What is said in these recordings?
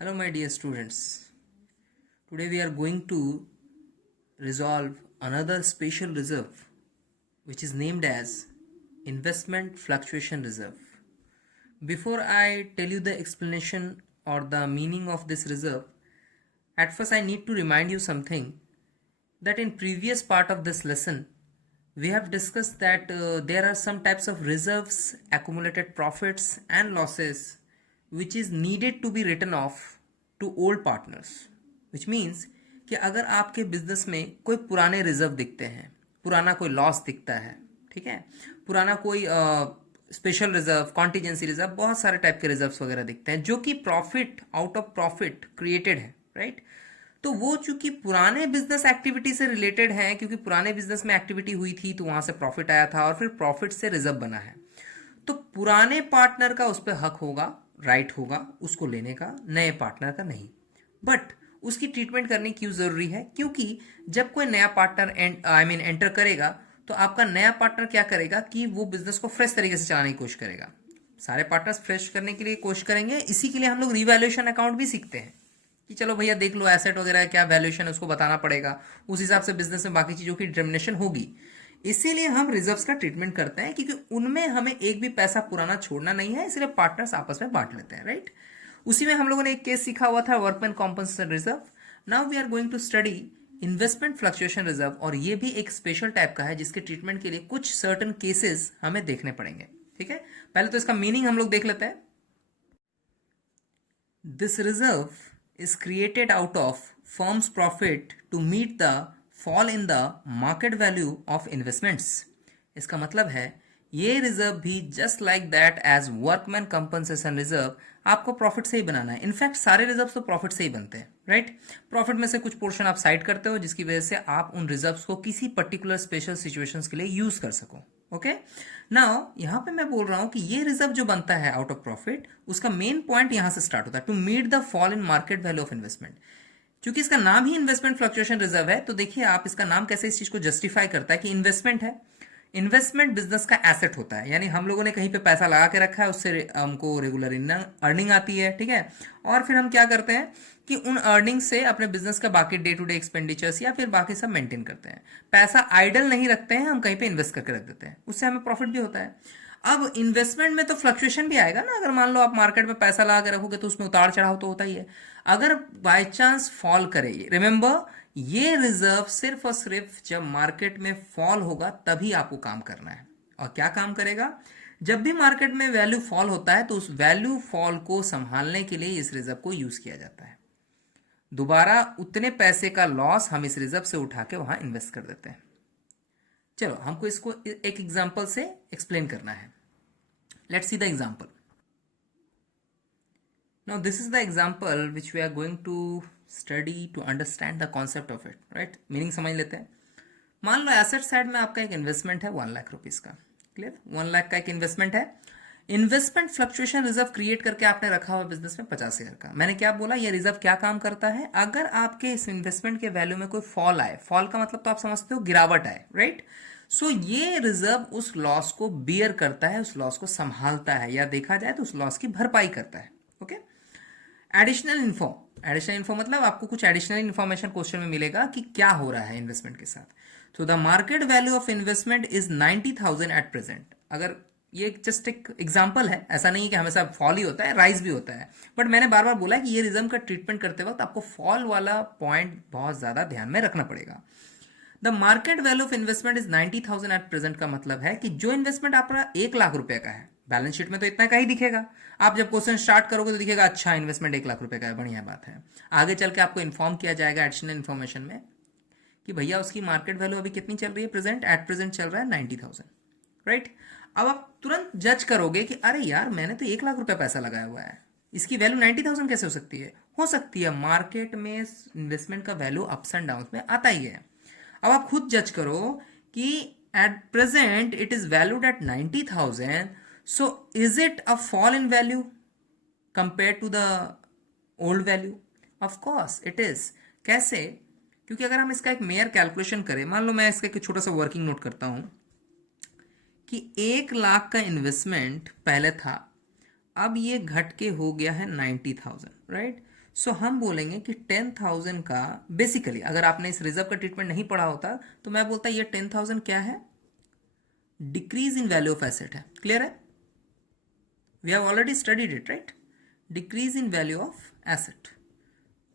Hello, my dear students. Today we are going to resolve another special reserve which is named as Investment Fluctuation Reserve. Before I tell you the explanation or the meaning of this reserve, at first I need to remind you something that in previous part of this lesson we have discussed that there are some types of reserves, accumulated profits and losses which is needed to be written off to old partners, which means कि अगर आपके business में कोई पुराने reserve दिखते हैं, पुराना कोई लॉस दिखता है, ठीक है, पुराना कोई स्पेशल रिजर्व, कॉन्टीजेंसी रिजर्व, बहुत सारे टाइप के रिजर्व्स वगैरह दिखते हैं जो कि profit out of profit created है, राइट। तो वो चूंकि पुराने बिजनेस एक्टिविटी से रिलेटेड है, क्योंकि पुराने बिजनेस में एक्टिविटी हुई थी तो वहां से प्रॉफिट आया था और फिर प्रॉफिट से रिजर्व बना है, तो पुराने पार्टनर का उस पर हक होगा, राइट होगा उसको लेने का, नए पार्टनर का नहीं। बट उसकी ट्रीटमेंट करनी क्यों जरूरी है? क्योंकि जब कोई नया पार्टनर एंटर करेगा तो आपका नया पार्टनर क्या करेगा कि वो बिजनेस को फ्रेश तरीके से चलाने की कोशिश करेगा। सारे पार्टनर्स फ्रेश करने के लिए कोशिश करेंगे, इसी के लिए हम लोग रिवैल्यूएशन अकाउंट भी सीखते हैं कि चलो भैया देख लो एसेट वगैरह क्या वैल्यूएशन है उसको बताना पड़ेगा, उस हिसाब से बिजनेस में बाकी चीजों की डिटर्मिनेशन होगी। इसीलिए हम रिजर्व्स का ट्रीटमेंट करते हैं क्योंकि उनमें हमें एक भी पैसा पुराना छोड़ना नहीं है, इसलिए पार्टनर्स आपस में बांट लेते हैं, राइट। उसी में हम लोगों ने एक केस सीखा हुआ था, workman compensation reserve. Now we are going to study investment fluctuation reserve, और ये भी एक स्पेशल टाइप का है जिसके ट्रीटमेंट के लिए कुछ सर्टन केसेस हमें देखने पड़ेंगे, ठीक है। पहले तो इसका मीनिंग हम लोग देख लेते हैं। This reserve is created out of firm's profit to meet the fall in the market value of investments। इसका मतलब है ये रिजर्व भी just like that as workman compensation reserve आपको प्रॉफिट से ही बनाना है। इनफैक्ट सारे रिजर्व तो प्रॉफिट से ही बनते हैं, राइट। प्रॉफिट में से कुछ पोर्शन आप साइड करते हो जिसकी वजह से आप उन रिजर्व्स को किसी पर्टिकुलर स्पेशल सिचुएशंस के लिए यूज कर सको, ओके। नाउ यहां पे मैं बोल रहा हूं कि ये रिजर्व जो बनता है आउट ऑफ प्रॉफिट, उसका मेन पॉइंट यहां से स्टार्ट होता है, to meet the fall in market value of investment. क्योंकि इसका नाम ही इन्वेस्टमेंट फ्लक्चुएशन रिजर्व है, तो देखिए आप इसका नाम कैसे इस चीज को जस्टिफाई करता है कि इन्वेस्टमेंट है। इन्वेस्टमेंट बिजनेस का एसेट होता है, यानी हम लोगों ने कहीं पे पैसा लगा के रखा है, उससे हमको रेगुलर अर्निंग आती है, ठीक है। और फिर हम क्या करते हैं कि उन अर्निंग से अपने बिजनेस का बाकी डे टू डे एक्सपेंडिचर्स या फिर बाकी सब मेंटेन करते हैं। पैसा आइडल नहीं रखते हैं, हम कहीं पे इन्वेस्ट करके रख देते हैं, उससे हमें प्रॉफिट भी होता है। अब इन्वेस्टमेंट में तो फ्लक्चुएशन भी आएगा ना, अगर मान लो आप मार्केट में पैसा लगा के रखोगे तो उसमें उतार चढ़ाव तो होता ही है। अगर बाय चांस फॉल करे, रिमेंबर ये रिजर्व सिर्फ और सिर्फ जब मार्केट में फॉल होगा तभी आपको काम करना है। और क्या काम करेगा? जब भी मार्केट में वैल्यू फॉल होता है तो उस वैल्यू फॉल को संभालने के लिए इस रिजर्व को यूज किया जाता है। दोबारा उतने पैसे का लॉस हम इस रिजर्व से उठा के वहां इन्वेस्ट कर देते हैं। चलो हमको इसको एक एग्जांपल से एक्सप्लेन करना है। Let's see the example. Now this is the example which we are going to study to understand the concept of it, right. Meaning समझ लेते हैं। मान लो एसेट साइड में आपका एक इन्वेस्टमेंट है 1 लाख रुपीज का, क्लियर। 1 लाख का एक इन्वेस्टमेंट है। इन्वेस्टमेंट फ्लक्चुएशन रिजर्व क्रिएट करके आपने रखा हुआ बिजनेस में 50,000 का। मैंने क्या बोला, ये रिजर्व क्या काम करता है? अगर आपके इस इन्वेस्टमेंट के वैल्यू में कोई फॉल आए, फॉल का मतलब तो आप समझते हो गिरावट आए, राइट। सो ये रिजर्व उस लॉस को बियर करता है, उस लॉस को संभालता है, या देखा जाए तो उस लॉस की भरपाई करता है, ओके। एडिशनल इन्फो मतलब आपको कुछ एडिशनल इन्फॉर्मेशन क्वेश्चन में मिलेगा कि क्या हो रहा है इन्वेस्टमेंट के साथ। तो the market value of investment is 90,000 at present. अगर ये जस्ट एक एग्जांपल है, ऐसा नहीं है कि हमेशा फॉल ही होता है, राइज भी होता है, बट मैंने बार बार बोला कि ये रिजर्व का ट्रीटमेंट करते वक्त आपको फॉल वाला पॉइंट बहुत ज्यादा ध्यान में रखना पड़ेगा। The market value of investment is 90,000 at present का मतलब है कि जो इन्वेस्टमेंट आपका 1 लाख रुपए का है, बैलेंस शीट में तो इतना का ही दिखेगा। आप जब क्वेश्चन स्टार्ट करोगे तो दिखेगा अच्छा इन्वेस्टमेंट 1 लाख रुपए का है, बढ़िया बात है। आगे चल के आपको इन्फॉर्म किया जाएगा एडिशनल इन्फॉर्मेशन में कि भैया उसकी मार्केट वैल्यू अभी कितनी चल रही है, प्रेजेंट एट प्रेजेंट चल रहा है 90,000, राइट। अब आप तुरंत जज करोगे कि अरे यार मैंने तो 1 लाख रुपए पैसा लगाया हुआ है, इसकी वैल्यू 90,000 कैसे हो सकती है? हो सकती है, मार्केट में इन्वेस्टमेंट का वैल्यू अप्स एंड डाउन में आता ही है। अब आप खुद जज करो कि at present it is valued at 90,000, so is it a fall in value compared to the old value? Of course it is। कैसे? क्योंकि अगर हम इसका एक मेयर कैलकुलेशन करें, मान लो मैं इसका एक छोटा सा वर्किंग नोट करता हूं कि 1 लाख का इन्वेस्टमेंट पहले था, अब ये घट के हो गया है 90,000, राइट। सो हम बोलेंगे कि 10,000 का बेसिकली, अगर आपने इस रिजर्व का ट्रीटमेंट नहीं पढ़ा होता तो मैं बोलता ये 10,000 क्या है, decrease in value of asset है. क्लियर है? We have already studied it, right? Decrease in value of asset.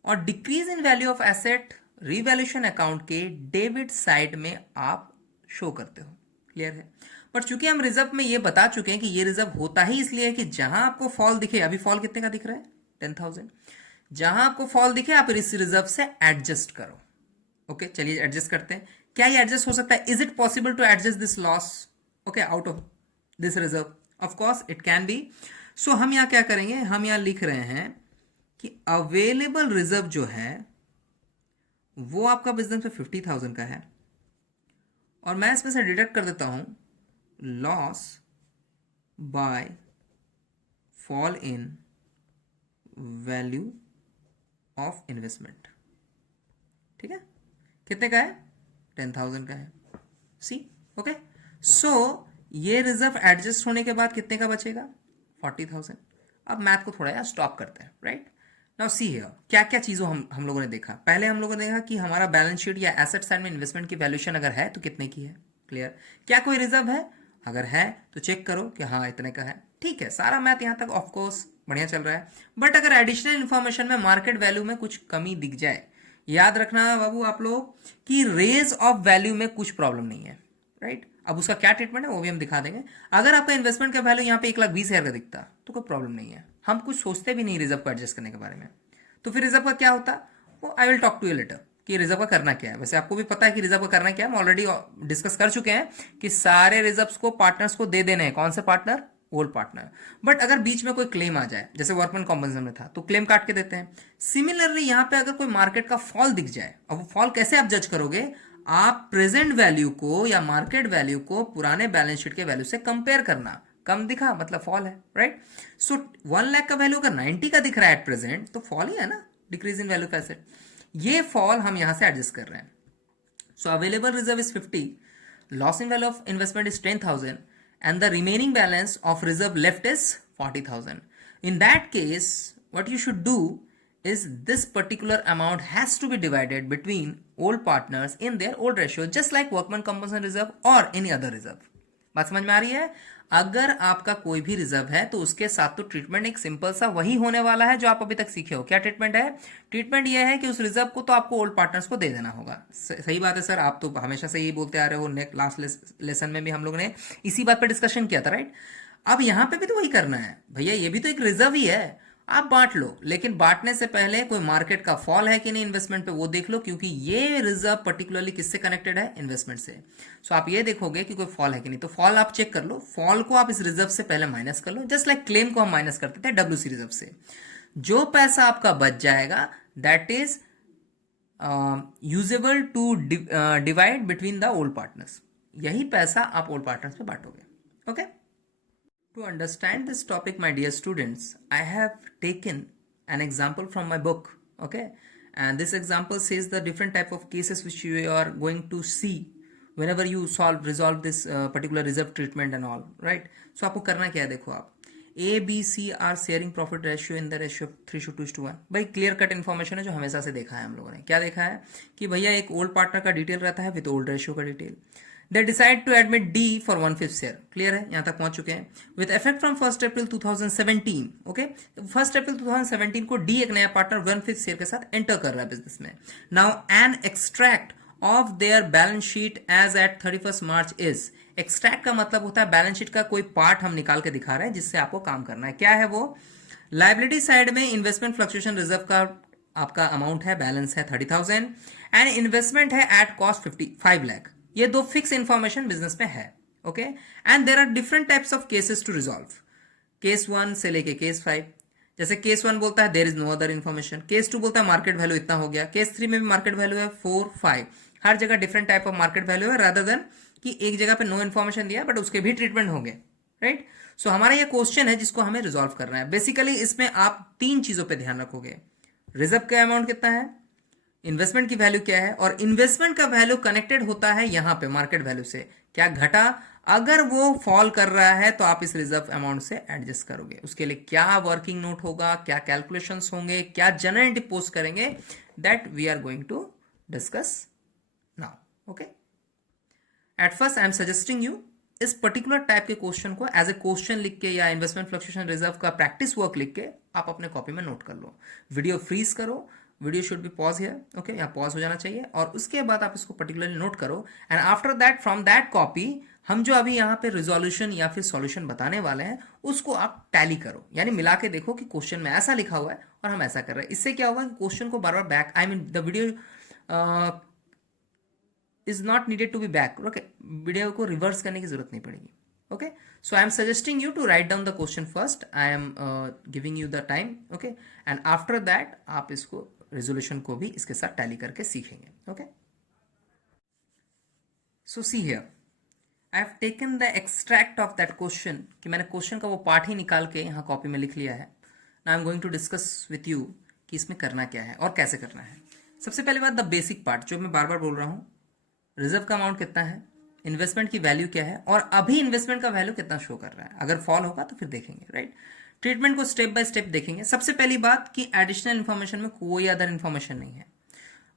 और decrease in value of asset revaluation account के डेबिट साइड में आप शो करते हो. क्लियर है? पर चूंकि हम रिजर्व में ये बता चुके हैं कि ये रिजर्व होता ही इसलिए है कि जहां आपको फॉल दिखे, अभी फॉल कितने का दिख रहा है, 10,000, जहां आपको फॉल दिखे आप इस रिजर्व से एडजस्ट करो. ओके, चलिए एडजस्ट करते हैं. क्या ये एडजस्ट हो सकता है? Is it possible to adjust this loss, okay, out of this reserve? Of course it can be. So हम यहां क्या करेंगे, हम यहां लिख रहे हैं कि अवेलेबल रिजर्व जो है वो आपका बिजनेस में 50,000 का है, और मैं इसमें से डिडक्ट कर देता हूं loss by fall in value of investment. ठीक है? कितने का है? 10,000 का है. सी, ओके. सो ये रिजर्व एडजस्ट होने के बाद कितने का बचेगा? 40,000. अब मैथ को थोड़ा यार स्टॉप करते हैं, राइट? नाउ सी हियर, क्या क्या चीजों हम लोगों ने देखा. पहले हम लोगों ने देखा कि हमारा बैलेंस शीट या एसेट साइड में इन्वेस्टमेंट की वैल्यूएशन अगर है तो कितने की है. क्लियर? क्या कोई रिजर्व है? अगर है तो चेक करो कि हाँ इतने का है. ठीक है, सारा मैथ यहां तक ऑफकोर्स बढ़िया चल रहा है. बट अगर एडिशनल इन्फॉर्मेशन में मार्केट वैल्यू में कुछ कमी दिख जाए, याद रखना बाबू आप लोग कि रेज ऑफ वैल्यू में कुछ प्रॉब्लम नहीं है, राइट? अब उसका क्या ट्रीटमेंट है वो भी हम दिखा देंगे. अगर आपका इन्वेस्टमेंट का वैल्यू यहाँ पे 1,20,000 का दिखता तो कोई प्रॉब्लम नहीं है, हम कुछ सोचते भी नहीं रिजर्व को एडजस्ट करने के बारे में. तो फिर रिजर्व का क्या होता, वो I will talk to you later कि रिजर्व का करना क्या है. वैसे आपको भी पता है कि रिजर्व का करना क्या है, हम ऑलरेडी डिस्कस कर चुके हैं कि सारे रिजर्व्स को पार्टनर्स को दे देने हैं. कौन से पार्टनर? Old partner. बट अगर बीच में कोई क्लेम आ जाए, जैसे वर्कमैन कॉम्पनसेशन में था, तो क्लेम काट के देते हैं. सिमिलरली यहां पे अगर कोई मार्केट का फॉल दिख जाए, अब वो फॉल कैसे आप जज करोगे? आप प्रेजेंट वैल्यू को या मार्केट वैल्यू को पुराने बैलेंस शीट के वैल्यू से कंपेयर करना. कम दिखा मतलब फॉल है, राइट? सो 1 लाख का वैल्यू अगर 90 का दिख रहा है एट प्रेजेंट तो फॉल ही है ना, decrease in value of asset. ये फॉल हम यहां से एडजस्ट कर रहे हैं. सो available reserve is 50, loss in value of investment is 10,000 and the remaining balance of reserve left is 40,000. In that case, what you should do is this particular amount has to be divided between old partners in their old ratio, just like workman compensation reserve or any other reserve. बात समझ में आ रही है? अगर आपका कोई भी reserve है तो उसके साथ तो ट्रीटमेंट एक सिंपल सा वही होने वाला है जो आप अभी तक सीखे हो. क्या ट्रीटमेंट है? ट्रीटमेंट यह है कि उस रिजर्व को तो आपको ओल्ड पार्टनर्स को दे देना होगा. सही बात है सर, आप तो हमेशा से यही बोलते आ रहे हो. लास्ट लेसन में भी हम लोगों ने इसी बात पर डिस्कशन किया था, राइट? अब यहां पे भी तो वही करना है भैया, ये भी तो एक रिजर्व ही है. आप बांट लो, लेकिन बांटने से पहले कोई मार्केट का फॉल है कि नहीं इन्वेस्टमेंट पे वो देख लो, क्योंकि ये रिजर्व पर्टिकुलरली किससे कनेक्टेड है? इन्वेस्टमेंट से. सो आप ये देखोगे कि कोई फॉल है कि नहीं, तो फॉल आप चेक कर लो. फॉल को आप इस रिजर्व से पहले माइनस कर लो, जस्ट लाइक क्लेम को हम माइनस करते थे डब्ल्यूसी रिजर्व से. जो पैसा आपका बच जाएगा that is usable to divide between the old partners. यही पैसा आप ओल्ड पार्टनर्स में बांटोगे. Okay? To understand this topic, my dear students, I have taken an example from my book, okay? And this example says the different type of cases which you are going to see whenever you resolve this particular reserve treatment and all, right? So आपको करना क्या है, देखो आप A, B, C are sharing profit ratio in the ratio of 3:2:1. भाई clear cut information है जो हमेशा से देखा है हम लोगों ने. क्या देखा है कि भैया एक ओल्ड पार्टनर का डिटेल रहता है विद ओल्ड रेशियो का detail. They decide to admit D for 1/5 share. Clear है? यहां तक पहुंच चुके हैं. With effect from 1st April 2017, okay? 1st April 2017 को D एक नया पार्टनर 1/5 शेयर के साथ एंटर कर रहा है बिजनेस में. Now an extract of their balance sheet as at 31st March is. Extract का मतलब होता है बैलेंस शीट का कोई पार्ट हम निकाल के दिखा रहे हैं जिससे आपको काम करना है. क्या है वो? लाइबिलिटी साइड में इन्वेस्टमेंट फ्लक्चुएशन रिजर्व का आपका अमाउंट है, बैलेंस है 30,000 एंड इन्वेस्टमेंट है एट कॉस्ट 55 लाख. ये दो फिक्स इंफॉर्मेशन बिजनेस में है, okay? And there are different types of cases to resolve. Case 1 से लेके केस 5. जैसे केस 1 बोलता है there is no other information. Case 2 बोलता है मार्केट वैल्यू इतना हो गया. केस 3 में भी मार्केट वैल्यू है 4, 5. हर जगह different type of market value है, रादर देन कि एक जगह पे नो इन्फॉर्मेशन दिया बट उसके भी ट्रीटमेंट होंगे, राइट? सो हमारा ये क्वेश्चन है जिसको हमें रिजॉल्व करना है. बेसिकली इसमें आप 3 चीजों पर ध्यान रखोगे. रिजर्व का अमाउंट कितना है, इन्वेस्टमेंट की वैल्यू क्या है, और इन्वेस्टमेंट का वैल्यू कनेक्टेड होता है यहां पे मार्केट वैल्यू से. क्या घटा अगर वो फॉल कर रहा है तो आप इस रिजर्व अमाउंट से एडजस्ट करोगे। उसके लिए क्या वर्किंग नोट होगा, क्या कैलकुलेशंस होंगे, क्या जनरल एंट्री पोस्ट करेंगे, that we are going to discuss now. Okay, at first I am suggesting you इस पर्टिकुलर टाइप के क्वेश्चन को एज ए क्वेश्चन लिख के या इन्वेस्टमेंट फ्लक्चुएशन रिजर्व का प्रैक्टिस वर्क लिख के आप अपने कॉपी में नोट कर लो। वीडियो फ्रीज करो, video should be pause here, okay, यहाँ पॉज हो जाना चाहिए, और उसके बाद आप इसको पर्टिकुलरली नोट करो। And after that from that copy हम जो अभी यहाँ पे रिजोल्यूशन या फिर सॉल्यूशन बताने वाले हैं उसको आप टैली करो, यानी मिला के देखो कि क्वेश्चन में ऐसा लिखा हुआ है और हम ऐसा कर रहे हैं। इससे क्या होगा कि क्वेश्चन को बार बार back, I mean the video is not needed to be back, okay, video को रिवर्स करने की जरूरत नहीं पड़ेगी। Okay, so I am suggesting you to write down the question first, I am giving you the time, okay, and after that आप इसको resolution को भी इसके साथ टैली करके सीखेंगे। Okay, so see here I have taken the extract of that question, कि मैंने क्वेश्चन का वो पार्ट ही निकाल के यहाँ कॉपी में लिख लिया है। Now I am going to discuss with you कि इसमें करना क्या है और कैसे करना है। सबसे पहली बात, द बेसिक पार्ट जो मैं बार बार बोल रहा हूँ, रिजर्व का अमाउंट कितना है, इन्वेस्टमेंट की वैल्यू क्या है, और अभी इन्वेस्टमेंट का वैल्यू कितना शो कर रहा है। अगर फॉल होगा तो फिर देखेंगे, राइट। ट्रीटमेंट को स्टेप बाय स्टेप देखेंगे। सबसे पहली बात कि एडिशनल इन्फॉर्मेशन में कोई अदर इन्फॉर्मेशन नहीं है।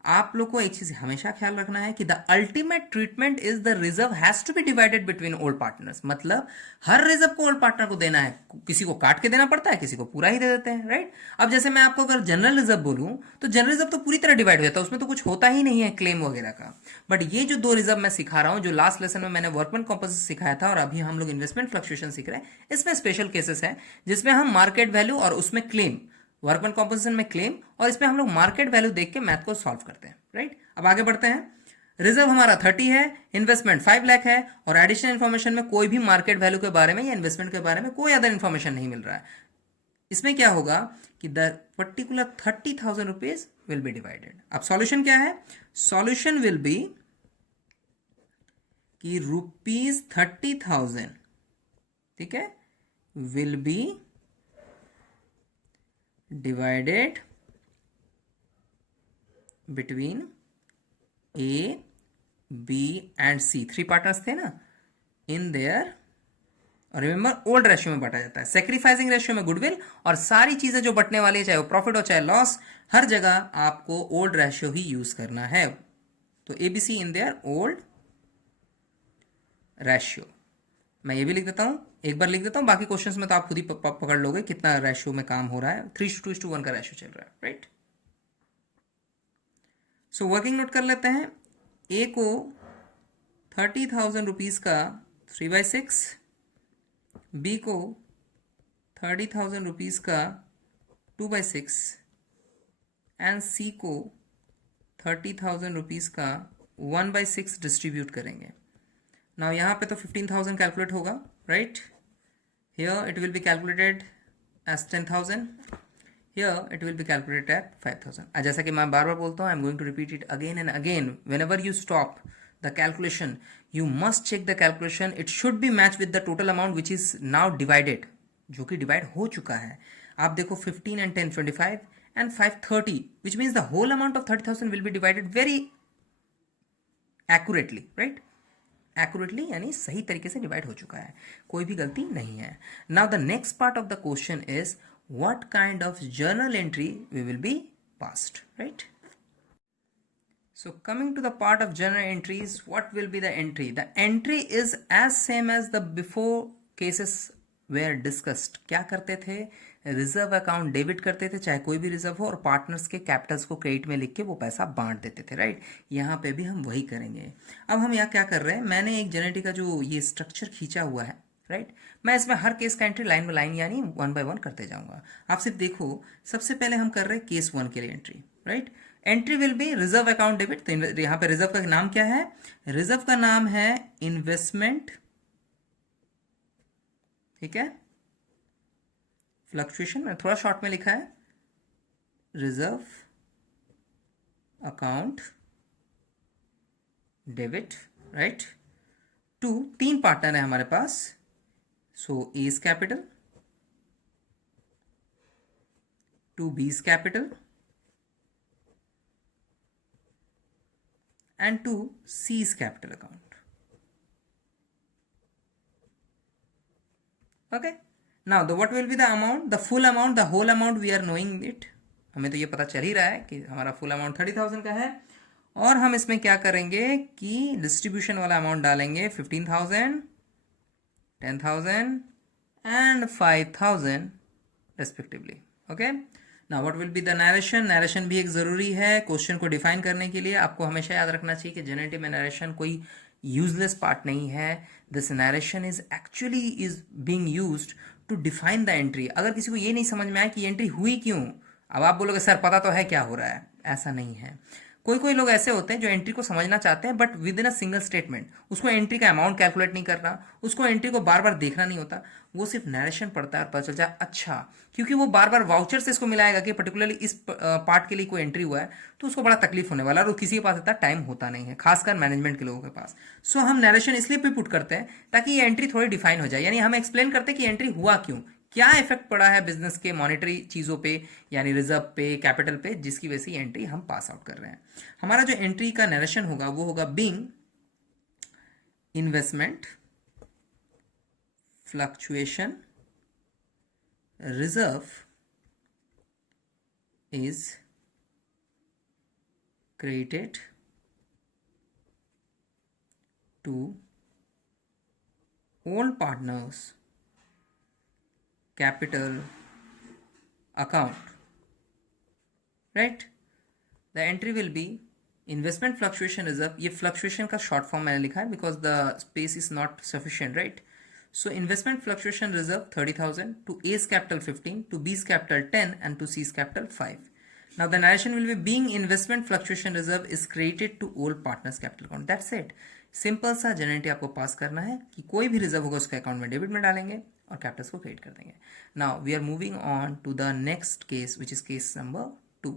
आप लोग को एक चीज हमेशा ख्याल रखना है कि the ultimate treatment is the reserve has to be divided between old partners. मतलब हर रिजर्व को ओल्ड पार्टनर को देना है, किसी को काट के देना पड़ता है, किसी को पूरा ही दे देते हैं, राइट। अब जैसे मैं आपको अगर जनरल रिजर्व बोलूं तो जनरल रिजर्व तो पूरी तरह डिवाइड हो जाता है, उसमें तो कुछ होता ही नहीं है क्लेम वगैरह का। बट ये जो दो रिजर्व मैं सिखा रहा हूं, जो लास्ट लेसन में मैंने वर्कमैन कॉम्पोजिट सिखाया था और अभी हम लोग इन्वेस्टमेंट फ्लक्चुएशन सीख रहे हैं, इसमें स्पेशल केसेस है जिसमें हम मार्केट वैल्यू और उसमें क्लेम, वर्कमैन कॉम्पोजिशन में क्लेम, और इसमें हम लोग मार्केट वैल्यू देख के मैथ को सॉल्व करते हैं, राइट। अब आगे बढ़ते हैं। रिजर्व हमारा 30 है, इन्वेस्टमेंट 5 लाख है, और एडिशनल इन्फॉर्मेशन में कोई भी मार्केट वैल्यू के बारे में या इन्वेस्टमेंट के बारे में कोई अदर इन्फॉर्मेशन नहीं मिल रहा है। इसमें क्या होगा कि the particular 30,000 rupees will be divided. अब सॉल्यूशन क्या है, सॉल्यूशन विल बी कि ₹30,000, ठीक है, will be divided between A, B and C. 3 partners थे ना इन देयर, और रिमेंबर ओल्ड रेशियो में बांटा जाता है, सेक्रीफाइसिंग रेशियो में गुडविल, और सारी चीजें जो बटने वाली है, चाहे वो प्रॉफिट हो चाहे लॉस, हर जगह आपको ओल्ड रेशियो ही यूज करना है। तो ABC in their old ratio. मैं ये भी लिख देता हूं, एक बार लिख देता हूं, बाकी क्वेश्चंस में तो आप खुद ही पकड़ लोगे कितना रेशियो में काम हो रहा है। 3:1 का रेशियो चल रहा है, राइट। सो वर्किंग नोट कर लेते हैं। ए को 30,000 रुपीज का 3/6, बी को 30,000 रुपीज का 2/6, एंड सी को 30,000 रुपीज का 1/6 डिस्ट्रीब्यूट करेंगे। नाउ यहाँ पे तो 15,000 कैलकुलेट होगा, right. Here it will be calculated as 10,000, here it will be calculated at 5,000। जैसा कि मैं बार बार बोलता हूँ, I am going to repeat it again and again, whenever you stop the calculation you must check the calculation, it should be matched with the total amount which is now divided, जो कि divide हो चुका है। आप देखो 15 and 10 25 and 5 30, which means the whole amount of 30,000 will be divided very accurately, right? Accurately यानी सही तरीके से डिवाइड हो चुका है, कोई भी गलती नहीं है। Now the next part of the question is what kind of journal entry we will be passed, right? So coming to the part of journal entries, what will be the entry? The entry is as same as the before cases were discussed. क्या करते थे, reserve account debit करते थे, चाहे कोई भी reserve हो, और पार्टनर्स के कैपिटल्स को क्रेडिट में लिख के वो पैसा बांट देते थे, राइट। यहाँ पे भी हम वही करेंगे। अब हम यहाँ क्या कर रहे हैं, मैंने एक जनरेटी का जो ये स्ट्रक्चर खींचा हुआ है, राइट, मैं इसमें हर केस का एंट्री लाइन बाय लाइन यानी 1 by 1 करते जाऊंगा। आप सिर्फ देखो, सबसे पहले हम कर रहे हैं केस 1 के लिए entry, right. Entry will be reserve account debit. तो यहाँ पे रिजर्व का नाम क्या है, रिजर्व का नाम है इन्वेस्टमेंट, ठीक है, फ्लक्चुएशन, मैंने थोड़ा शॉर्ट में लिखा है, reserve account debit, right. 3 partner है हमारे पास, so A is capital, 2 B is capital, and 2 C is capital account. Okay, now the what will be the amount, the full amount, the whole amount we are knowing it, हमें तो ये पता चल ही रहा है कि हमारा फुल अमाउंट 30,000 का है। और हम इसमें क्या करेंगे कि डिस्ट्रीब्यूशन वाला अमाउंट डालेंगे 15,000, 10,000 and 5,000 respectively. Okay, now what will be the narration, narration भी एक ज़रूरी है क्वेश्चन को डिफाइन करने के लिए। आपको हमेशा याद रखना चाहिए कि जनरेटिव में नरेशन कोई यूजलेस पार्ट नहीं है। This narration is actually is being used to define the entry. अगर किसी को ये नहीं समझ में आया कि एंट्री हुई क्यों, अब आप बोलोगे सर पता तो है क्या हो रहा है, ऐसा नहीं है। कोई कोई लोग ऐसे होते हैं जो एंट्री को समझना चाहते हैं but with in a single statement, उसको एंट्री का अमाउंट कैलकुलेट नहीं करना, उसको एंट्री को बार बार देखना नहीं होता, वो सिर्फ नरेशन पढ़ता है और पता चल जाए अच्छा, क्योंकि वो बार बार वाउचर से इसको मिलाएगा कि पर्टिकुलरली इस पार्ट के लिए कोई एंट्री हुआ है, तो उसको बड़ा तकलीफ होने वाला है और किसी के पास इतना टाइम होता नहीं है, खासकर मैनेजमेंट के लोगों के पास। सो हम नरेशन इसलिए भी पुट करते हैं ताकि ये एंट्री थोड़ी डिफाइन हो जाए, यानी हम एक्सप्लेन करते हैं कि एंट्री हुआ क्यों, क्या इफेक्ट पड़ा है बिजनेस के मॉनेटरी चीज़ों पे, यानी रिजर्व पे, कैपिटल पे, जिसकी वजह से एंट्री हम पास आउट कर रहे हैं। हमारा जो एंट्री का नरेशन होगा वो होगा being investment fluctuation reserve is created to all partners capital account, right? The entry will be investment fluctuation reserve. ये fluctuation का short form मैंने लिखा है because the space is not sufficient, right? So investment fluctuation reserve 30,000, to A's capital 15, to B's capital 10 and to C's capital 5. Now the narration will be being investment fluctuation reserve is created to all partners capital account. That's it. Simple सा generative आपको पास करना है कि कोई भी reserve होगा उसके account में डेबिट में डालेंगे और कैपिटल्स को क्रिएट कर देंगे। Now we are moving on to the next case which is case number 2.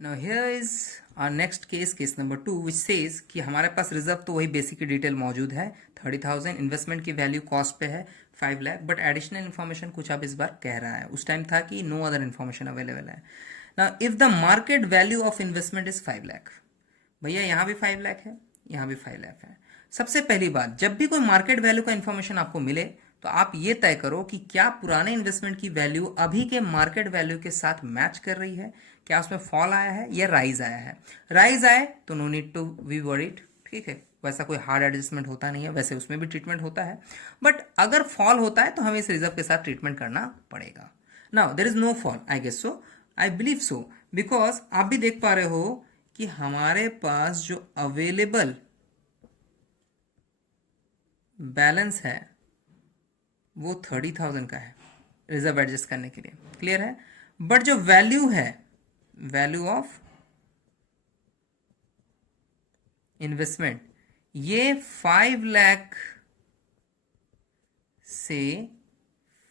Now here is our next case, case number 2, which says कि हमारे पास रिजर्व तो वही बेसिक डिटेल मौजूद है 30,000, इन्वेस्टमेंट की वैल्यू कॉस्ट पे है 5 लाख, बट एडिशनल इन्फॉर्मेशन कुछ अब इस बार कह रहा है, उस टाइम था कि नो अदर इन्फॉर्मेशन अवेलेबल है। Now if the market value of investment is 5 lakh, भैया यहाँ भी 5 लाख है, यहाँ भी 5 लाख है। सबसे पहली बात, जब भी कोई मार्केट वैल्यू का इन्फॉर्मेशन आपको मिले तो आप ये तय करो कि क्या पुराने इन्वेस्टमेंट की वैल्यू अभी के मार्केट वैल्यू के साथ मैच कर रही है, क्या उसमें फॉल आया है या राइज आया है। राइज आए तो no need to be worried, ठीक है, वैसा कोई हार्ड एडजस्टमेंट होता नहीं है, वैसे उसमें भी ट्रीटमेंट होता है, बट अगर फॉल होता है तो हमें इस रिजर्व के साथ ट्रीटमेंट करना पड़ेगा। Now there is no fall, I guess so, I believe so, because आप भी देख पा रहे हो कि हमारे पास जो अवेलेबल बैलेंस है वो 30,000 का है रिजर्व एडजस्ट करने के लिए, क्लियर है, बट जो वैल्यू है, वैल्यू ऑफ इन्वेस्टमेंट, ये 5 लाख से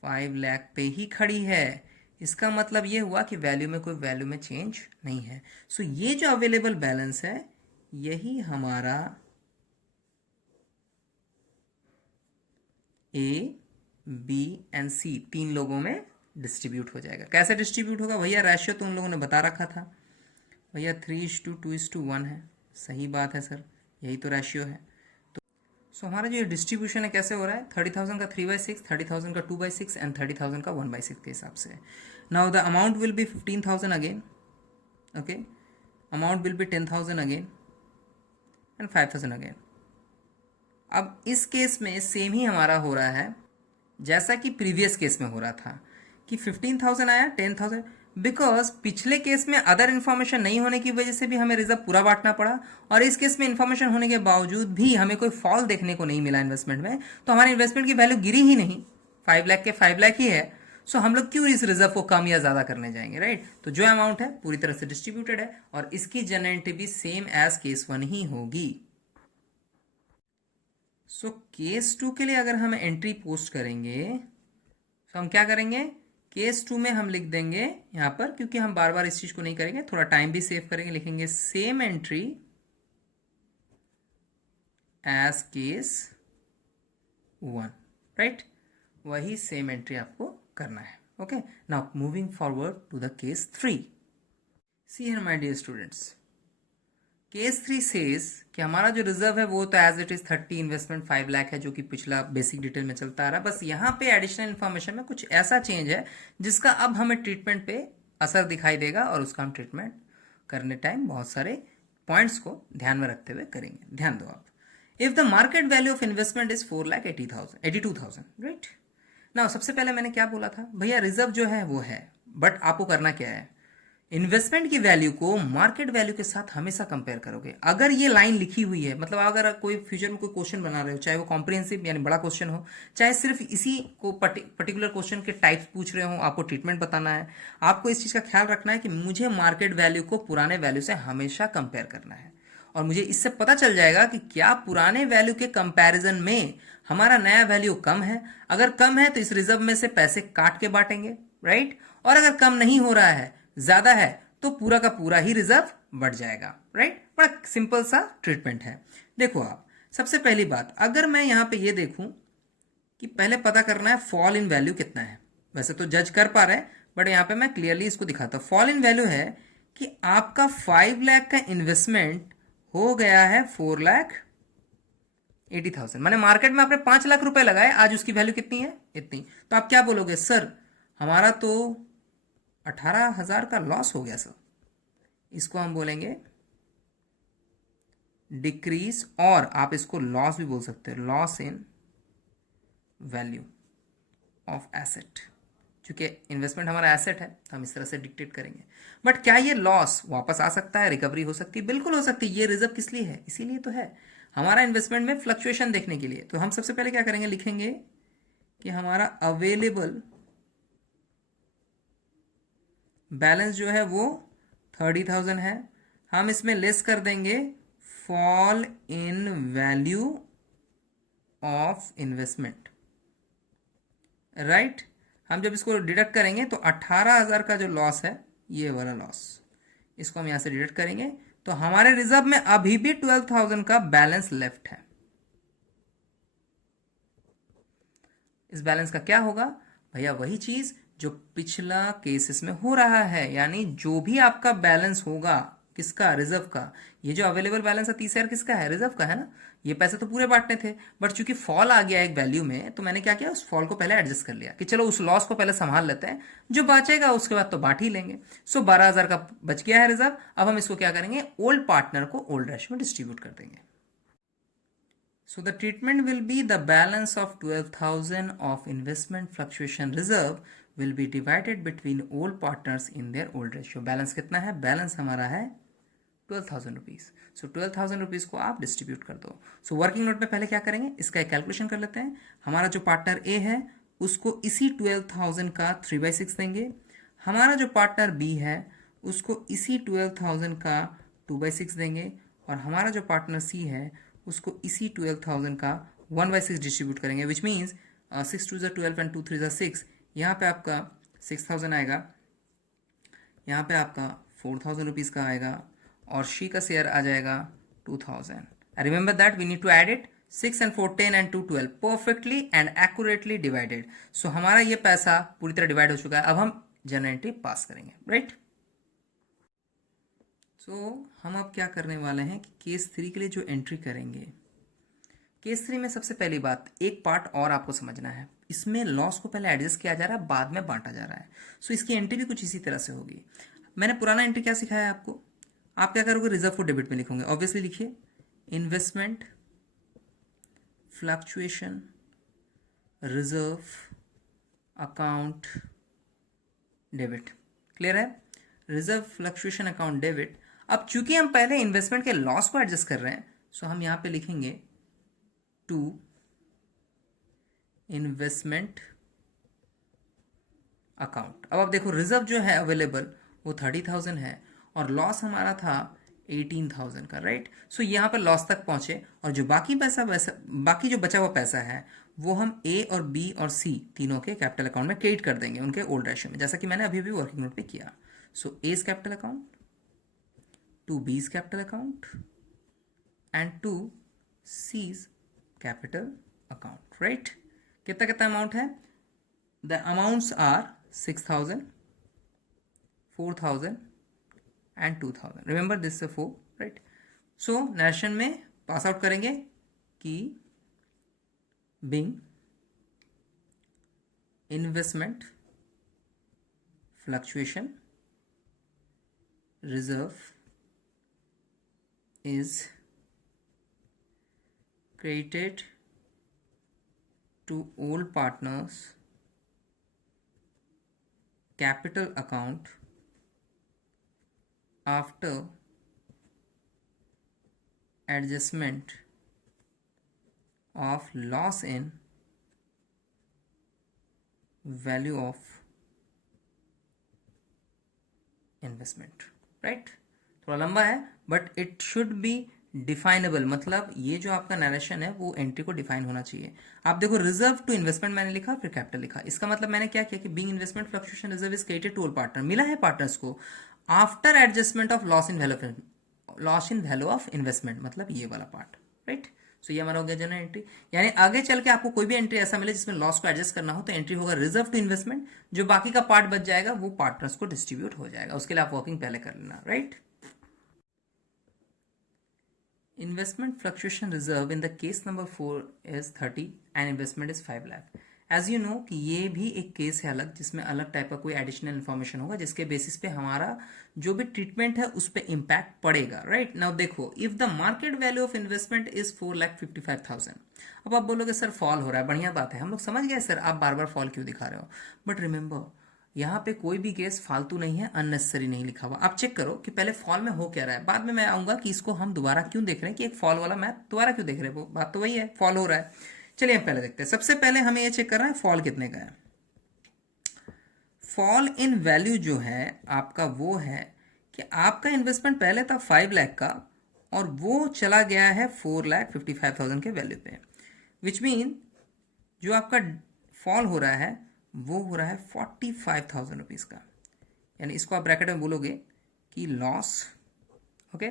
5 लाख पे ही खड़ी है। इसका मतलब ये हुआ कि वैल्यू में कोई वैल्यू में चेंज नहीं है। सो ये जो अवेलेबल बैलेंस है यही हमारा ए, बी एंड सी तीन लोगों में डिस्ट्रीब्यूट हो जाएगा। कैसे डिस्ट्रीब्यूट होगा भैया, रेशियो तो उन लोगों ने बता रखा था भैया 3:2:1 है, सही बात है सर, यही तो रेशियो है। तो सो हमारा जो डिस्ट्रीब्यूशन है कैसे हो रहा है, 30,000 का 3/6, 30,000 का 2/6 एंड 30,000 का 1/6 के हिसाब से। Now the amount will B 15,000 again, okay, amount will B 10,000 again and 5,000 again. अब इस केस में सेम ही हमारा हो रहा है जैसा कि प्रीवियस केस में हो रहा था कि 15,000 आया 10,000, बिकॉज पिछले केस में अदर इन्फॉर्मेशन नहीं होने की वजह से भी हमें रिजर्व पूरा बांटना पड़ा, और इस केस में इन्फॉर्मेशन होने के बावजूद भी हमें कोई फॉल देखने को नहीं मिला इन्वेस्टमेंट में, तो हमारे इन्वेस्टमेंट की वैल्यू गिरी ही नहीं, 5 लाख के 5 लाख ही है। सो हम लोग क्यों इस रिजर्व को कम या ज्यादा करने जाएंगे, राइट? तो जो अमाउंट है पूरी तरह से डिस्ट्रीब्यूटेड है और इसकी जनरेटिव भी सेम एज केस 1 ही होगी। सो केस 2 के लिए अगर हम एंट्री पोस्ट करेंगे तो हम क्या करेंगे, केस 2 में हम लिख देंगे यहां पर, क्योंकि हम बार बार इस चीज को नहीं करेंगे, थोड़ा टाइम भी सेव करेंगे, लिखेंगे same entry as case 1, right? वही सेम एंट्री आपको करना है। Okay, now moving forward to the case 3। See here my dear students, case 3 says कि हमारा जो रिजर्व है वो तो as it is 30, investment 5 lakh है, जो कि पिछला बेसिक डिटेल में चलता आ रहा है। बस यहाँ पे एडिशनल इन्फॉर्मेशन में कुछ ऐसा चेंज है जिसका अब हमें ट्रीटमेंट पे असर दिखाई देगा, और उसका हम ट्रीटमेंट करने टाइम बहुत सारे पॉइंट्स को ध्यान में रखते हुए करेंगे। ध्यान दो आप। If the market value of investment is 4,82,000, right. ना सबसे पहले मैंने क्या बोला था भैया, रिजर्व जो है वो है, बट आपको करना क्या है, इन्वेस्टमेंट की वैल्यू को मार्केट वैल्यू के साथ हमेशा कंपेयर करोगे। अगर ये लाइन लिखी हुई है, मतलब अगर कोई फ्यूचर में कोई क्वेश्चन बना रहे हो, चाहे वो कॉम्प्रिहेंसिव यानी बड़ा क्वेश्चन हो, चाहे सिर्फ इसी को पर्टिकुलर क्वेश्चन के टाइप्स पूछ रहे हो, आपको ट्रीटमेंट बताना है, आपको इस चीज का ख्याल रखना है कि मुझे मार्केट वैल्यू को पुराने वैल्यू से हमेशा कंपेयर करना है, और मुझे इससे पता चल जाएगा कि क्या पुराने वैल्यू के कंपैरिजन में हमारा नया वैल्यू कम है। अगर कम है तो इस रिजर्व में से पैसे काट के बांटेंगे, राइट। और अगर कम नहीं हो रहा है, ज्यादा है, तो पूरा का पूरा ही रिजर्व बढ़ जाएगा, राइट। बड़ा सिंपल सा ट्रीटमेंट है। देखो आप, सबसे पहली बात, अगर मैं यहां पे ये देखूं कि पहले पता करना है फॉल इन वैल्यू कितना है, वैसे तो जज कर पा रहे हैं, बट यहां पे मैं क्लियरली इसको दिखाता हूं। फॉल इन वैल्यू है कि आपका 5 लाख का इन्वेस्टमेंट हो गया है 4,80,000। मैंने मार्केट में आपने 5 लाख रुपए लगाए, आज उसकी वैल्यू कितनी है, इतनी। तो आप क्या बोलोगे, सर हमारा तो 18,000 का लॉस हो गया सर। इसको हम बोलेंगे डिक्रीज, और आप इसको लॉस भी बोल सकते हो, loss in value of asset. क्योंकि इन्वेस्टमेंट हमारा एसेट है तो हम इस तरह से डिक्टेट करेंगे। बट क्या ये लॉस वापस आ सकता है, रिकवरी हो सकती है? बिल्कुल हो सकती है। ये रिजर्व किस लिए है? इसीलिए तो है, हमारा इन्वेस्टमेंट में फ्लक्चुएशन देखने के लिए। तो हम सबसे पहले क्या करेंगे, लिखेंगे कि हमारा अवेलेबल बैलेंस जो है वो 30,000 है। हम इसमें लेस कर देंगे fall in value of investment, right. हम जब इसको डिडक्ट करेंगे तो 18,000 का जो लॉस है, ये वाला लॉस, इसको हम यहां से डिडक्ट करेंगे, तो हमारे रिजर्व में अभी भी 12,000 का बैलेंस लेफ्ट है। इस बैलेंस का क्या होगा भैया, वही चीज जो पिछला केसेस में हो रहा है, यानी जो भी आपका बैलेंस होगा, किसका, रिजर्व का। ये जो अवेलेबल बैलेंस है 30,000 किसका है, रिजर्व का है ना। ये पैसे तो पूरे बांटने थे, बट चूंकि फॉल आ गया एक वैल्यू में, तो मैंने क्या किया, उस फॉल को पहले एडजस्ट कर लिया कि चलो उस लॉस को पहले संभाल लेते हैं, जो बचेगा उसके बाद तो बांट ही लेंगे। सो 12,000 का बच गया है रिजर्व। अब हम इसको क्या करेंगे, ओल्ड पार्टनर को ओल्ड रेशियो में डिस्ट्रीब्यूट कर देंगे। So the treatment will be the balance of 12,000 of investment fluctuation reserve will be divided between old partners in their old ratio. Balance कितना है, बैलेंस हमारा है 12,000 रुपीज। सो 12,000 रुपीज को आप डिस्ट्रीब्यूट कर दो। सो वर्किंग नोट में पहले क्या करेंगे, इसका एक कैलकुलेशन कर लेते हैं। हमारा जो पार्टनर ए है उसको इसी 12,000 का 3/6 देंगे। हमारा जो पार्टनर बी है उसको इसी 12,000 का 2/6 देंगे, और हमारा जो पार्टनर सी है उसको इसी 12,000 का 1/6 डिस्ट्रीब्यूट करेंगे, विच मीन्स 6 2 12 एंड 2 3 6। यहाँ पे आपका 6,000 आएगा, यहाँ पे आपका 4,000 रुपीज़ का आएगा, और शी का शेयर आ जाएगा 2,000। Remember that we need to add it, 6 and 4 10 and 2 12 perfectly and accurately divided. So हमारा ये पैसा पूरी तरह डिवाइड हो चुका है। अब हम जनरल एंट्री पास करेंगे, राइट। सो हम अब क्या करने वाले हैं कि केस 3 के लिए जो एंट्री करेंगे, केस 3 में सबसे पहली बात, एक पार्ट और आपको समझना है, इसमें लॉस को पहले एडजस्ट किया जा रहा है, बाद में बांटा जा रहा है। सो इसकी एंट्री भी कुछ इसी तरह से होगी। मैंने पुराना एंट्री क्या सिखाया आपको, आप क्या करोगे, रिजर्व को डेबिट में लिखोगे। ऑब्वियसली लिखिए investment fluctuation reserve account debit. Clear है, रिजर्व फ्लक्चुएशन अकाउंट डेबिट। अब चूंकि हम पहले इन्वेस्टमेंट के लॉस को एडजस्ट कर रहे हैं, सो हम यहां पे लिखेंगे टू इन्वेस्टमेंट अकाउंट। अब आप देखो रिजर्व जो है अवेलेबल वो 30,000 है, और लॉस हमारा था 18,000 का, राइट। सो यहाँ पर लॉस तक पहुंचे, और जो बाकी बाकी जो बचा हुआ पैसा है वो हम ए और बी और सी तीनों के कैपिटल अकाउंट में क्रेडिट कर देंगे, उनके ओल्ड रेशियो में, जैसा कि मैंने अभी वर्किंग नोट पे किया। So as capital account to B's capital account and to C's capital account, right. कितना कितना अमाउंट है, the amounts are 6,000 4,000 and 2,000. Remember this is a 4, right? So narration में पास आउट करेंगे कि being investment fluctuation reserve is created to all partners capital account after adjustment of loss in value of investment, right? थोड़ा लंबा है but it should B definable, मतलब ये जो आपका नरेशन है वो एंट्री को डिफाइन होना चाहिए। आप देखो रिजर्व टू इन्वेस्टमेंट मैंने लिखा फिर कैपिटल लिखा, इसका मतलब मैंने क्या किया कि being investment fluctuation reserve is created to all partner, मिला है पार्टनर्स को after adjustment of loss in value of investment, मतलब ये वाला पार्ट, राइट। सो ये हमारा हो गया जनरल एंट्री। यानी आगे चल के आपको कोई भी एंट्री ऐसा मिले जिसमें लॉस को एडजस्ट करना हो तो एंट्री होगा रिजर्व टू इन्वेस्टमेंट, जो बाकी का पार्ट बच जाएगा वो पार्टनर्स को डिस्ट्रीब्यूट हो जाएगा, उसके लिए आप वर्किंग पहले कर लेना, right. Investment fluctuation reserve in the case number 4 is 30 and investment is 5 lakh. As you know कि ये भी एक केस है अलग, जिसमें अलग टाइप का कोई एडिशनल इन्फॉर्मेशन होगा जिसके बेसिस पे हमारा जो भी ट्रीटमेंट है उस पर इम्पैक्ट पड़ेगा, राइट। नाउ देखो, if the market value of investment is 4,55,000। अब आप बोलोगे सर फॉल हो रहा है, बढ़िया बात है, हम लोग समझ गए सर, आप बार बार फॉल क्यों दिखा रहे हो, बट रिमेंबर यहाँ पे कोई भी केस फालतू नहीं है, अननेसेसरी नहीं लिखा हुआ। आप चेक करो कि पहले फॉल में हो क्या रहा है, बाद में मैं आऊंगा कि इसको हम दोबारा क्यों देख रहे हैं, कि एक फॉल वाला मैथ दोबारा क्यों देख रहे हैं, वो बात तो वही है, फॉल हो रहा है। चलिए हम पहले देखते हैं। सबसे पहले हमें ये चेक करना है फॉल कितने का है। फॉल इन वैल्यू जो है आपका वो है कि आपका इन्वेस्टमेंट पहले था 5 लाख का और वो चला गया है 4,55,000 के वैल्यू पे, विच मीन जो आपका फॉल हो रहा है वो हो रहा है 45,000 रुपीज़ का। यानी इसको आप ब्रैकेट में बोलोगे कि लॉस, ओके,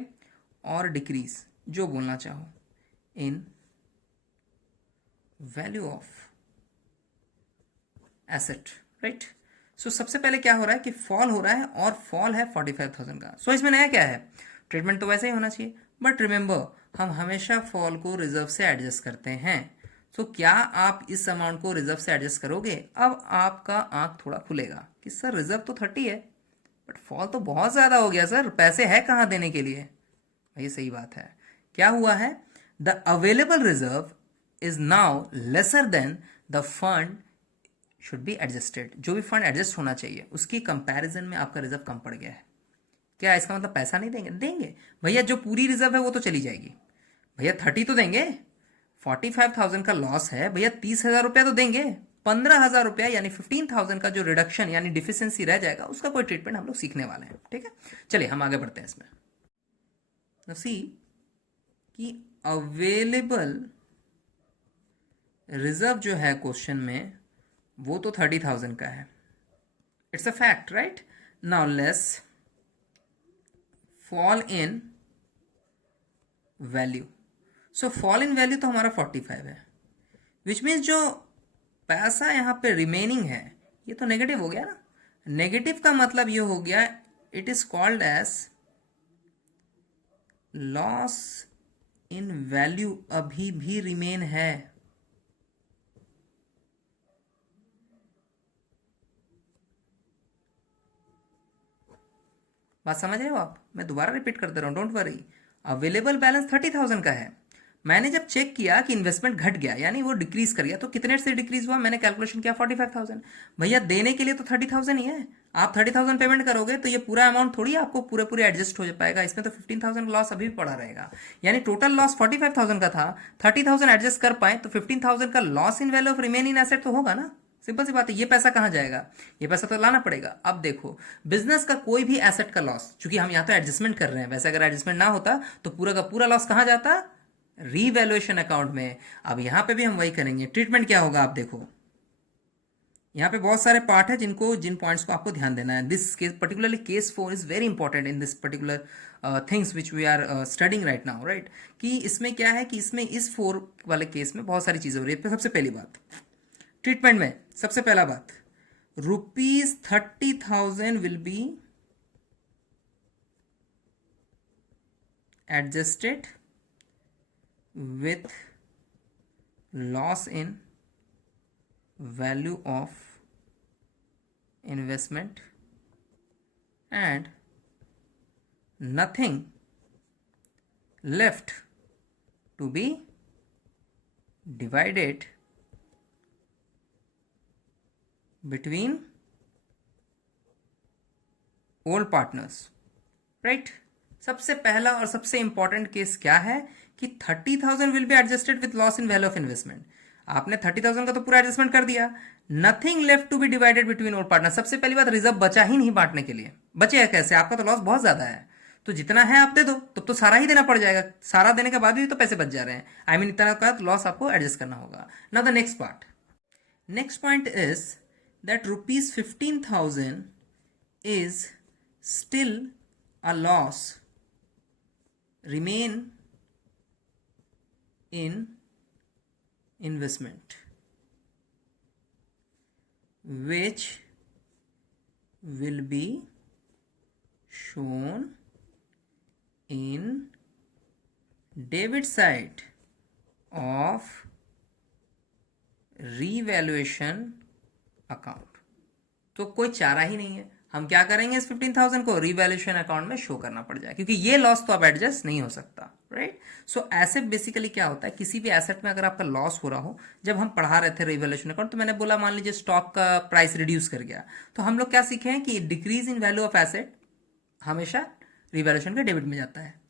और डिक्रीज जो बोलना चाहो इन वैल्यू ऑफ एसेट, राइट। सो सबसे पहले क्या हो रहा है कि फॉल हो रहा है और फॉल है 45,000 का। सो इसमें नया क्या है, ट्रीटमेंट तो वैसे ही होना चाहिए, बट रिमेंबर हम हमेशा फॉल को रिजर्व से एडजस्ट करते हैं। तो क्या आप इस अमाउंट को रिजर्व से एडजस्ट करोगे? अब आपका आंख थोड़ा खुलेगा कि सर रिजर्व तो 30 है बट फॉल तो बहुत ज्यादा हो गया सर, पैसे है कहां देने के लिए? ये सही बात है। क्या हुआ है, the available reserve is now lesser than the fund should be adjusted. जो भी फंड एडजस्ट होना चाहिए उसकी कंपैरिजन में आपका रिजर्व कम पड़ गया है। क्या इसका मतलब पैसा नहीं देंगे? देंगे भैया, जो पूरी रिजर्व है वो तो चली जाएगी भैया, 30 तो देंगे। 45,000 का लॉस है भैया, 30,000 रुपया तो देंगे। 15,000 रुपया यानी 15,000 का जो रिडक्शन यानी डिफिशियंसी रह जाएगा उसका कोई ट्रीटमेंट हम लोग सीखने वाले हैं, ठीक है। चलिए हम आगे बढ़ते हैं इसमें। सी कि अवेलेबल रिजर्व जो है क्वेश्चन में वो तो 30,000 का है, it's a fact, right. Now less fall in value. So fall in value तो हमारा 45 है, विच मीन्स जो पैसा यहां पे रिमेनिंग है ये तो नेगेटिव हो गया ना। नेगेटिव का मतलब ये हो गया, it is called as loss in value, अभी भी रिमेन है। बात समझ रहे हो आप? मैं दोबारा रिपीट करते रहा हूं, डोंट वरी। अवेलेबल बैलेंस 30,000 का है, मैंने जब चेक किया कि इन्वेस्टमेंट घट गया यानी वो डिक्रीज कर गया, तो कितने से डिक्रीज हुआ, मैंने कैलकुलेशन किया 45,000। भैया देने के लिए तो 30,000 ही है, आप 30,000 पेमेंट करोगे तो ये पूरा अमाउंट थोड़ी आपको पूरे पूरे एडजस्ट हो पाएगा, इसमें तो 15,000 लॉस अभी भी पड़ा रहेगा। यानी टोटल लॉस 45,000 का था, 30,000 एडजस्ट कर पाए तो 15,000 का loss in value of remaining asset तो होगा ना। सिंपल सी बात है, ये पैसा कहां जाएगा? ये पैसा तो लाना पड़ेगा। अब देखो, बिजनेस का कोई भी एसेट का लॉस, चूंकि हम यहां तो एडजस्टमेंट कर रहे हैं, वैसे अगर एडजस्टमेंट ना होता तो पूरा का पूरा लॉस कहां जाता? रीवैल्यूएशन अकाउंट में। अब यहां पे भी हम वही करेंगे। ट्रीटमेंट क्या होगा, आप देखो यहां पे बहुत सारे पार्ट है जिन पॉइंट्स को आपको ध्यान देना है। This case particularly case 4 is very important in this particular things which we are studying right now, right. कि इसमें क्या है कि इसमें इस 4 वाले केस में बहुत सारी चीजें हो रही है। सबसे पहली बात ट्रीटमेंट में, सबसे पहला बात, ₹30,000 will B adjusted with loss in value of investment and nothing left to be divided between old partners, right. सबसे पहला और सबसे इंपॉर्टेंट केस क्या है कि 30,000 will be adjusted with loss in value of investment. आपने 30,000 का तो पूरा एडजस्टमेंट कर दिया, nothing left to be divided between old partner. सबसे पहली बात, रिजर्व बचा ही नहीं बांटने के लिए। बचेगा कैसे? आपका तो लॉस बहुत ज्यादा है, तो जितना है आप दे दो, तब तो सारा ही देना पड़ जाएगा। सारा देने के बाद भी तो पैसे बच जा रहे हैं, आई मीन इतना का लॉस आपको एडजस्ट करना होगा। Now the next part, next point is that ₹15,000 is still a loss remain in investment which will be shown in debit side of revaluation account। तो कोई चारा ही नहीं है, हम क्या करेंगे, इस 15,000 को रिवैल्यूएशन अकाउंट में शो करना पड़ जाए, क्योंकि ये लॉस तो अब एडजस्ट नहीं हो सकता, राइट। सो ऐसे बेसिकली क्या होता है, किसी भी एसेट में अगर आपका लॉस हो रहा हो, जब हम पढ़ा रहे थे रिवैल्यूएशन अकाउंट, तो मैंने बोला मान लीजिए स्टॉक का प्राइस रिड्यूस कर गया, तो हम लोग क्या सीखे हैं कि decrease in value of asset हमेशा रिवैल्यूएशन के डेबिट में जाता है।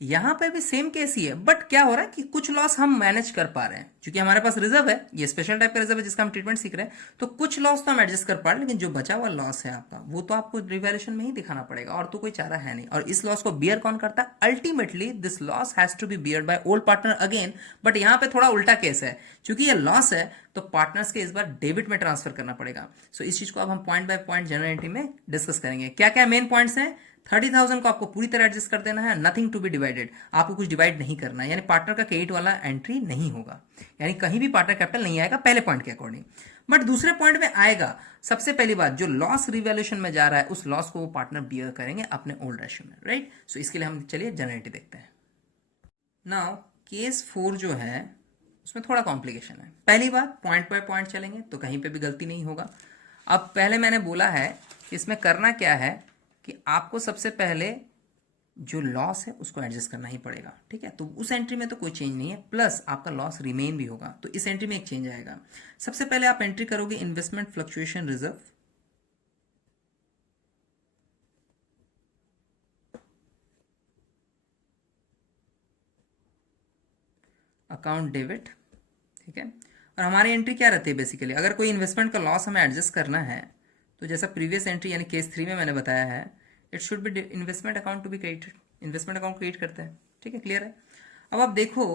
यहां पे भी सेम केस ही है, बट क्या हो रहा है कि कुछ लॉस हम मैनेज कर पा रहे हैं, क्योंकि हमारे पास रिजर्व है, ये स्पेशल टाइप का रिजर्व है जिसका हम ट्रीटमेंट सीख रहे हैं, तो कुछ लॉस तो हम एडजस्ट कर पा रहे हैं, लेकिन जो बचा हुआ लॉस है आपका, वो तो आपको रिवैल्यूएशन में ही दिखाना पड़ेगा, और तो कोई चारा है नहीं। और इस लॉस को बियर कौन करता है? Ultimately this loss has to be bear by old partner again. But यहाँ पे थोड़ा उल्टा केस है, क्योंकि ये लॉस है तो पार्टनर्स के इस बार डेबिट में ट्रांसफर करना पड़ेगा। सो इस चीज को अब हम point by point general entry में डिस्कस करेंगे। क्या क्या मेन पॉइंट्स हैं? 30,000 को आपको पूरी तरह एडजस्ट कर देना है, नथिंग टू बी डिवाइडेड, आपको कुछ डिवाइड नहीं करना है, यानी पार्टनर का क्रेडिट वाला एंट्री नहीं होगा, यानी कहीं भी पार्टनर कैपिटल नहीं आएगा पहले पॉइंट के अकॉर्डिंग। बट दूसरे पॉइंट में आएगा, सबसे पहली बात, जो लॉस रिवैल्यूएशन में जा रहा है उस लॉस को वो पार्टनर बियर करेंगे अपने ओल्ड रेशियो में, राइट। सो इसके लिए हम चलिए जनरल देखते हैं। नाउ केस 4 जो है उसमें थोड़ा कॉम्प्लिकेशन है। पहली बात, पॉइंट बाय पॉइंट चलेंगे तो कहीं पे भी गलती नहीं होगा। अब पहले मैंने बोला है कि इसमें करना क्या है कि आपको सबसे पहले जो लॉस है उसको एडजस्ट करना ही पड़ेगा, ठीक है। तो उस एंट्री में तो कोई चेंज नहीं है, प्लस आपका लॉस रिमेन भी होगा, तो इस एंट्री में एक चेंज आएगा। सबसे पहले आप एंट्री करोगे investment fluctuation reserve, account debit, ठीक है। और हमारी एंट्री क्या रहती है बेसिकली, अगर कोई इन्वेस्टमेंट का लॉस हमें एडजस्ट करना है तो जैसा प्रीवियस एंट्री यानी केस 3 में मैंने बताया है, it should be investment account to be created, investment account create करते हैं, ठीक है, क्लियर है। अब आप देखो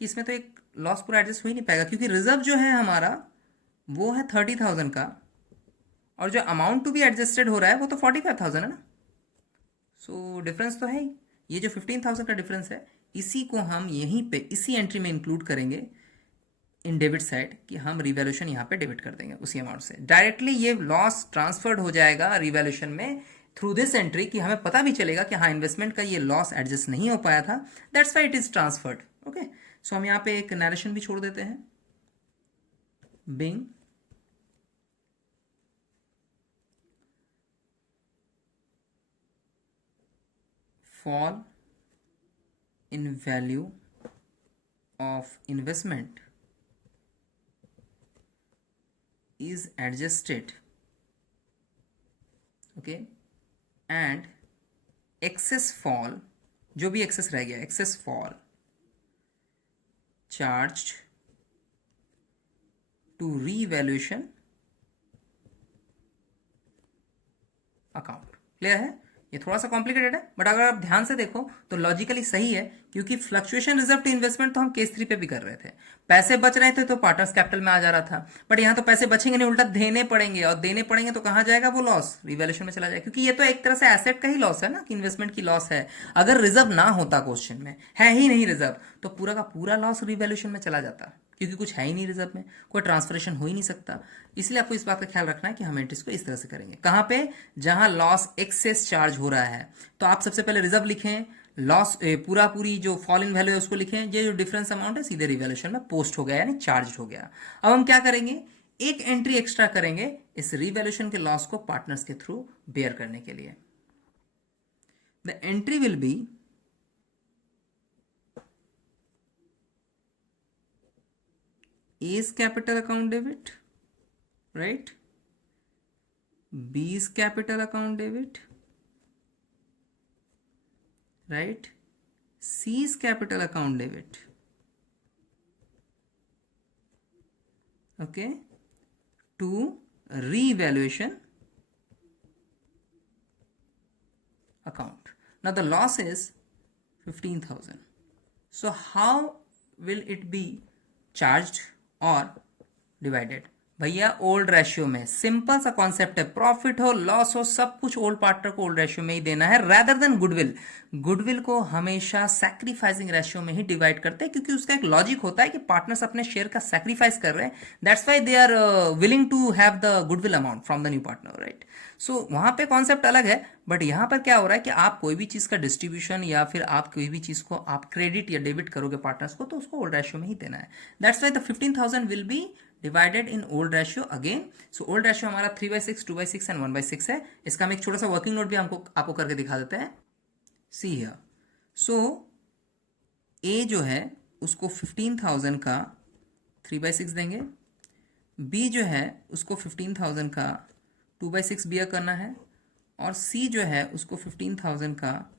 कि इसमें तो एक लॉस पूरा एडजस्ट हो ही नहीं पाएगा, क्योंकि रिजर्व जो है हमारा वो है 30,000 का, और जो अमाउंट टू बी एडजस्टेड हो रहा है वो तो 45,000 है ना। सो डिफरेंस तो है ही, ये जो 15,000 का डिफरेंस है इसी को हम यहीं पे इसी एंट्री में इंक्लूड करेंगे इन डेबिट साइड, कि हम रिवैल्यूएशन यहाँ पे डेबिट कर देंगे उसी अमाउंट से। डायरेक्टली ये लॉस ट्रांसफर्ड हो जाएगा रिवैल्यूएशन में थ्रू दिस एंट्री, कि हमें पता भी चलेगा कि हाँ इन्वेस्टमेंट का ये लॉस एडजस्ट नहीं हो पाया था, that's why it is transferred. Okay, so हम यहाँ पे एक नरेशन भी छोड़ देते हैं, being fall in value of investment is adjusted, okay, and excess fall, जो भी excess रह गया, excess fall charged to revaluation account। Clear है? ये थोड़ा सा कॉम्प्लिकेटेड है, बट अगर आप ध्यान से देखो तो लॉजिकली सही है, क्योंकि फ्लक्चुएशन रिजर्व टू इन्वेस्टमेंट तो हम केस 3 पे भी कर रहे थे, पैसे बच रहे थे तो पार्टनर्स कैपिटल में आ जा रहा था, बट यहाँ तो पैसे बचेंगे नहीं, उल्टा देने पड़ेंगे, और देने पड़ेंगे तो कहाँ जाएगा वो लॉस, रिवैल्यूएशन में चला जाएगा, क्योंकि ये तो एक तरह से एसेट का ही लॉस है ना, कि इन्वेस्टमेंट की लॉस है। अगर रिजर्व ना होता, क्वेश्चन में है ही नहीं रिजर्व, तो पूरा का पूरा लॉस रिवैल्यूएशन में चला जाता, क्योंकि कुछ है ही नहीं रिजर्व में, कोई ट्रांसफरेशन हो ही नहीं सकता। इसलिए आपको इस बात का ख्याल रखना है कि हम एंट्रीज को इस तरह से करेंगे। कहाँ पे? जहां लॉस एक्सेस चार्ज हो रहा है, तो आप सबसे पहले रिजर्व लिखें, लॉस पूरी जो फॉल इन वैल्यू है उसको लिखें, ये जो डिफरेंस अमाउंट है सीधे रिवैल्यूएशन में पोस्ट हो गया यानी चार्ज हो गया। अब हम क्या करेंगे, एक एंट्री एक्स्ट्रा करेंगे इस रिवैल्यूएशन के लॉस को पार्टनर्स के थ्रू बेयर करने के लिए। The entry will be A's capital account debit, right? B's capital account debit, right? C's capital account debit, okay, to revaluation account. Now the loss is 15,000. So how will it be charged और divided? भैया old ratio में, simple सा concept है, profit हो loss हो सब कुछ old partner को ओल्ड रेशियो में ही देना है, रादर देन गुडविल। गुडविल को हमेशा सैक्रिफाइसिंग रेशियो में ही डिवाइड करते हैं, क्योंकि उसका एक लॉजिक होता है कि पार्टनर्स अपने शेयर का सैक्रिफाइस कर रहे हैं, that's why they are willing to have the goodwill amount from the new partner, right? So वहां पे कॉन्सेप्ट अलग है, बट यहां पर क्या हो रहा है कि आप कोई भी चीज का डिस्ट्रीब्यूशन या फिर आप कोई भी चीज को आप क्रेडिट या डेबिट करोगे पार्टनर्स को, तो उसको ओल्ड रेशियो में ही देना है। That's why the 15,000 will be divided in old ratio again. So old ratio हमारा 3/6, 2/6 एंड 1/6 है। इसका हम एक छोटा सा वर्किंग नोट भी आपको करके दिखा देते हैं। सी हियर, सो ए जो है उसको 15,000 का 3/6 देंगे, बी जो है उसको 15,000 का 2/6 बियर करना है, और सी जो है उसको 15,000 का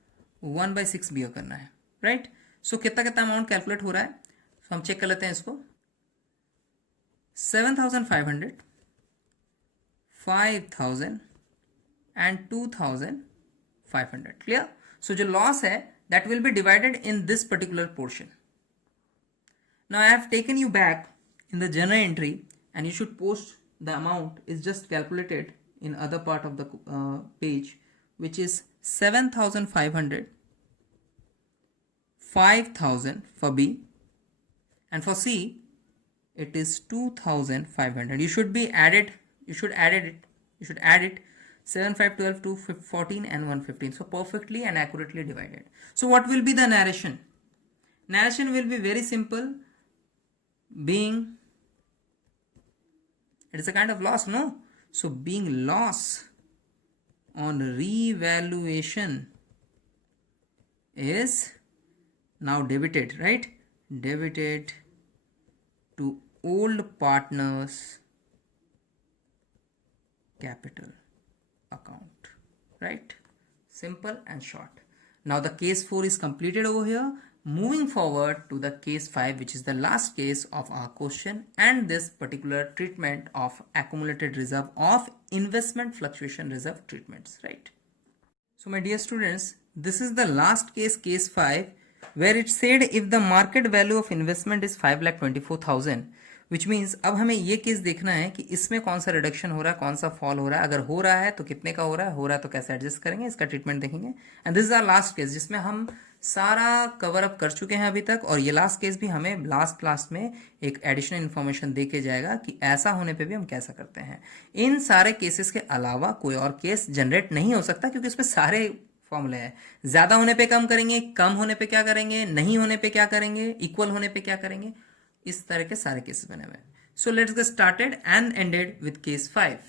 1/6 बियर करना है, राइट? सो कितना कितना अमाउंट कैलकुलेट हो रहा है, तो हम चेक कर लेते हैं इसको। 7,500, 5,000 एंड 2,500, क्लियर? सो जो लॉस है that will be divided in this particular portion. Now I have taken you back in the general entry and you should post the amount is just calculated in other part of the page, which is 7,500, 5,000 for B, and for C it is 2,500. You should add it 7, 5, 12, 2, 14 and 115. So perfectly and accurately divided. So what will be the narration? Narration will be very simple, being it is a kind of loss, no? So being loss on revaluation is now debited, right? Debited to old partners capital account, right? Simple and short. Now the case 4 is completed over here. Moving forward to the case 5, which is the last case of our question and this particular treatment of accumulated reserve of investment fluctuation reserve treatments, right? So my dear students, this is the last case, case 5, where it said if the market value of investment is 5,24,000, which means अब हमें ये case देखना है कि इसमें कौन सा reduction हो रहा है, कौन सा फॉल हो रहा है, अगर हो रहा है तो कितने का हो रहा है तो कैसे एडजस्ट करेंगे, इसका ट्रीटमेंट देखेंगे। And this is our last case जिसमें हम सारा कवर अप कर चुके हैं अभी तक, और ये लास्ट केस भी हमें लास्ट में एक एडिशनल इन्फॉर्मेशन दे के जाएगा कि ऐसा होने पे भी हम कैसा करते हैं। इन सारे केसेस के अलावा कोई और केस जनरेट नहीं हो सकता, क्योंकि इसमें सारे फॉर्मूले हैं। ज्यादा होने पे कम करेंगे, कम होने पे क्या करेंगे, नहीं होने पे क्या करेंगे, इक्वल होने पे क्या करेंगे, इस तरह के सारे केसेस बने हुए हैं। So let's get started and ended with case 5।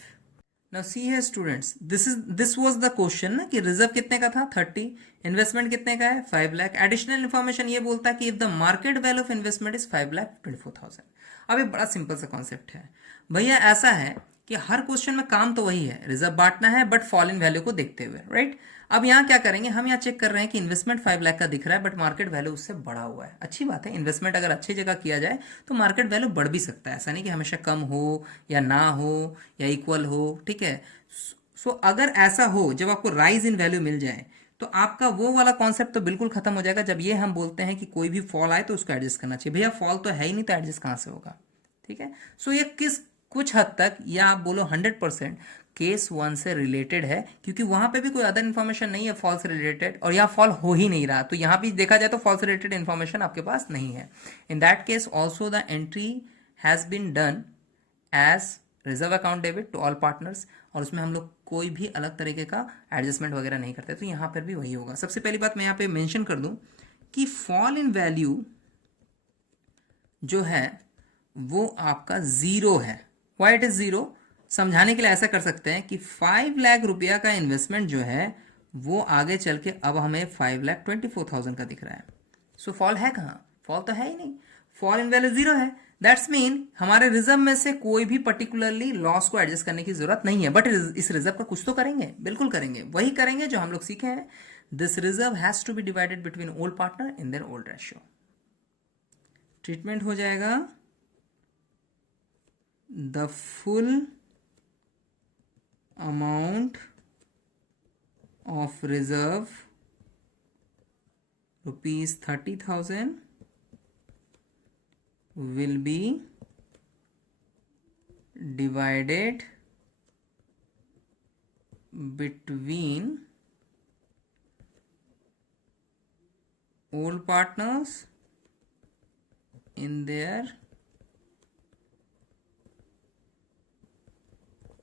Now see here students, this was the question ना कि रिजर्व कितने का था 30, इन्वेस्टमेंट कितने का है 5 लाख। एडिशनल इन्फॉर्मेशन ये बोलता है कि if the market value of investment is 5,24,000। अब ये बड़ा सिंपल सा कॉन्सेप्ट है भैया, ऐसा है कि हर क्वेश्चन में काम तो वही है, रिजर्व बांटना है बट फॉल इन वैल्यू को देखते हुए, राइट? अब यहाँ क्या करेंगे, हम यहाँ चेक कर रहे हैं कि इन्वेस्टमेंट 5 लाख का दिख रहा है बट मार्केट वैल्यू उससे बढ़ा हुआ है। अच्छी बात है, इन्वेस्टमेंट अगर अच्छी जगह किया जाए तो मार्केट वैल्यू बढ़ भी सकता है, ऐसा नहीं कि हमेशा कम हो या ना हो या इक्वल हो, ठीक है? सो अगर ऐसा हो, जब आपको राइज इन वैल्यू मिल जाए तो आपका वो वाला कॉन्सेप्ट तो बिल्कुल खत्म हो जाएगा जब ये हम बोलते हैं कि कोई भी फॉल आए तो उसको एडजस्ट करना चाहिए। भैया फॉल तो है ही नहीं तो एडजस्ट कहाँ से होगा, ठीक है? सो ये कुछ हद तक, या आप बोलो 100% केस 1 से रिलेटेड है, क्योंकि वहां पे भी कोई अदर इन्फॉर्मेशन नहीं है फॉल से रिलेटेड, और यहाँ फॉल हो ही नहीं रहा, तो यहाँ भी देखा जाए तो फॉल से रिलेटेड इन्फॉर्मेशन आपके पास नहीं है। In that case also the entry has been done as reserve account debit to all partners, और उसमें हम लोग कोई भी अलग तरीके का एडजस्टमेंट वगैरह नहीं करते, तो यहाँ पर भी वही होगा। सबसे पहली बात मैं यहाँ पे मेंशन कर दूं कि फॉल इन वैल्यू जो है वो आपका ज़ीरो है। व्हाई इट इज़ ज़ीरो, समझाने के लिए ऐसा कर सकते हैं कि 5 लाख रुपया का इन्वेस्टमेंट जो है वो आगे चल के अब हमें 5,24,000 का दिख रहा है। सो फॉल है कहाँ? फॉल तो है ही नहीं, फॉल इन वैल्यू ज़ीरो है। दैट्स मीन हमारे रिजर्व में से कोई भी पर्टिकुलरली लॉस को एडजस्ट करने की जरूरत नहीं है, बट इस रिजर्व का कुछ तो करेंगे, बिल्कुल करेंगे, वही करेंगे जो हम लोग सीखे हैं। This reserve has to be divided between old partner in their old ratio. Treatment हो जाएगा the full amount of reserve ₹30,000 will be divided between old partners in their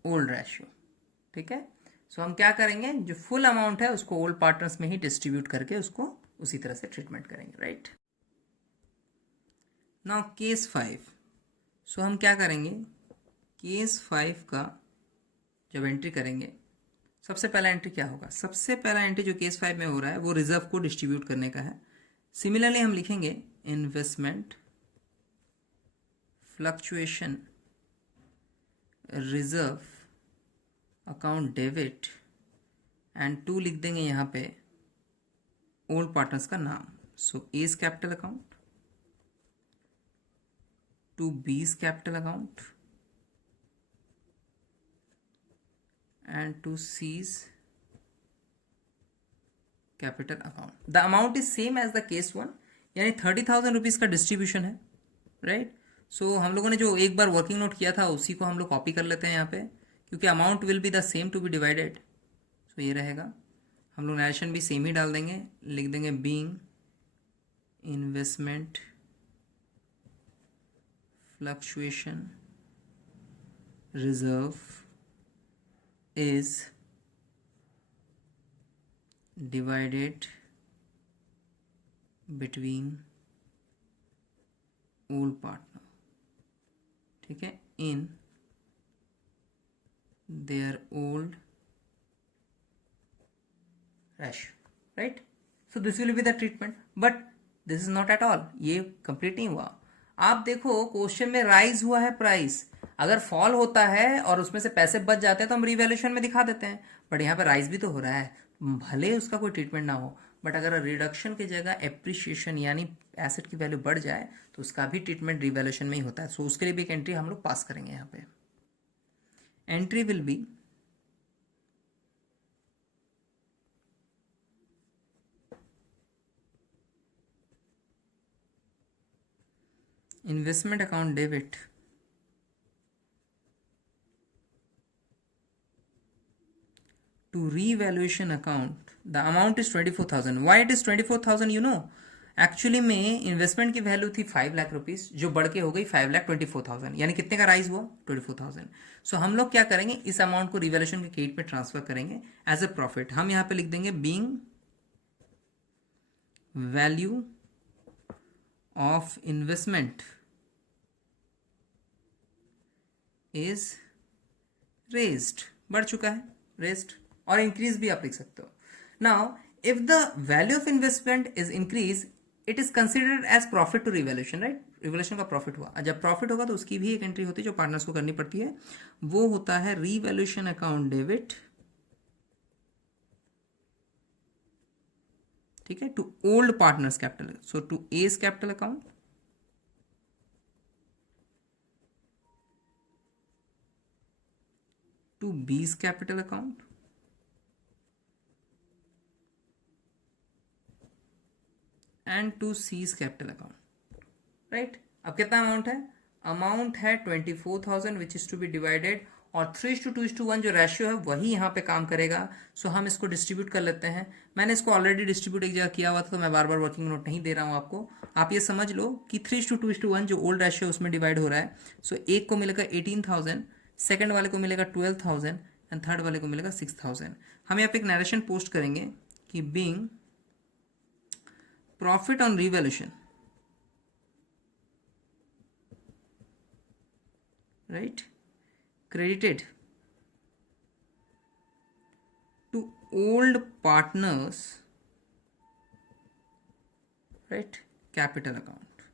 old ratio. ठीक है, सो हम क्या करेंगे, जो फुल अमाउंट है उसको ओल्ड पार्टनर्स में ही डिस्ट्रीब्यूट करके उसको उसी तरह से ट्रीटमेंट करेंगे, राइट। नाउ केस 5, सो हम क्या करेंगे, केस 5 का जब एंट्री करेंगे, सबसे पहला एंट्री क्या होगा, सबसे पहला एंट्री जो केस 5 में हो रहा है वो रिजर्व को डिस्ट्रीब्यूट करने का है। सिमिलरली हम लिखेंगे investment fluctuation reserve account debit and 2 लिख देंगे यहाँ पे ओल्ड पार्टनर्स का नाम। So A is capital account, to B is capital account and to C is capital account. The amount is same as the case 1, यानी 30,000 rupees का distribution है, right. सो हम लोगों ने जो एक बार वर्किंग नोट किया था उसी को हम लोग कॉपी कर लेते हैं यहाँ पे, क्योंकि amount will be the same to be divided. So ये रहेगा, हम लोग नरेशन भी सेम ही डाल देंगे, लिख देंगे being investment fluctuation reserve is divided between old partner, ठीक है, इन their old ratio, right. So this will be the treatment, but this is not at all, ये कंप्लीट नहीं हुआ। आप देखो क्वेश्चन में राइज हुआ है प्राइस, अगर फॉल होता है और उसमें से पैसे बच जाते हैं तो हम रिवैल्यूएशन में दिखा देते हैं, बट यहाँ पे राइज भी तो हो रहा है, भले उसका कोई ट्रीटमेंट ना हो, बट अगर रिडक्शन की जगह एप्रिशिएशन यानी एसेट की वैल्यू बढ़ जाए तो उसका भी ट्रीटमेंट रिवैल्यूएशन में ही होता है। सो उसके लिए भी एक एंट्री हम लोग पास करेंगे यहाँ पे। Entry will be investment account debit to revaluation account, the amount is 24,000. Why it is 24,000? You know, actually में इन्वेस्टमेंट की वैल्यू थी 5 लाख रुपीस, जो बढ़ के हो गई 5,24,000, यानी कितने का राइज हुआ, 24,000। सो हम लोग क्या करेंगे, इस अमाउंट को रिवैल्यूएशन के क्रेडिट में ट्रांसफर करेंगे एज ए प्रॉफिट। हम यहाँ पे लिख देंगे being value of investment is raised, बढ़ चुका है, रेज्ड, और इंक्रीज भी आप लिख सकते हो। Now if the value of investment is increase, it is considered as profit to revaluation, right. Revaluation का प्रॉफिट हुआ, जब प्रॉफिट होगा तो उसकी भी एक एंट्री होती है जो पार्टनर्स को करनी पड़ती है, वो होता है रिवैल्यूएशन अकाउंट डेबिट, ठीक है, to old partners capital. So to A's capital account, to B's capital account, and to C's capital account, right. अब कितना अमाउंट है, अमाउंट है 24,000 which is to be divided, और 3:2:1 जो रेशियो है वही यहाँ पे काम करेगा। सो हम इसको डिस्ट्रीब्यूट कर लेते हैं। मैंने इसको ऑलरेडी डिस्ट्रीब्यूट एक जगह किया हुआ था, तो मैं बार बार वर्किंग नोट नहीं दे रहा हूँ आपको। आप ये समझ लो कि 3:2:1 जो ओल्ड रेशियो उसमें डिवाइड हो रहा है। सो एक को मिलेगा 18,000, सेकेंड वाले को मिलेगा 12,000, एंड थर्ड वाले को मिलेगा 6,000। हम यहाँ पे एक नरेशन पोस्ट करेंगे कि being profit on revaluation, right, credited to old partners, right, capital account.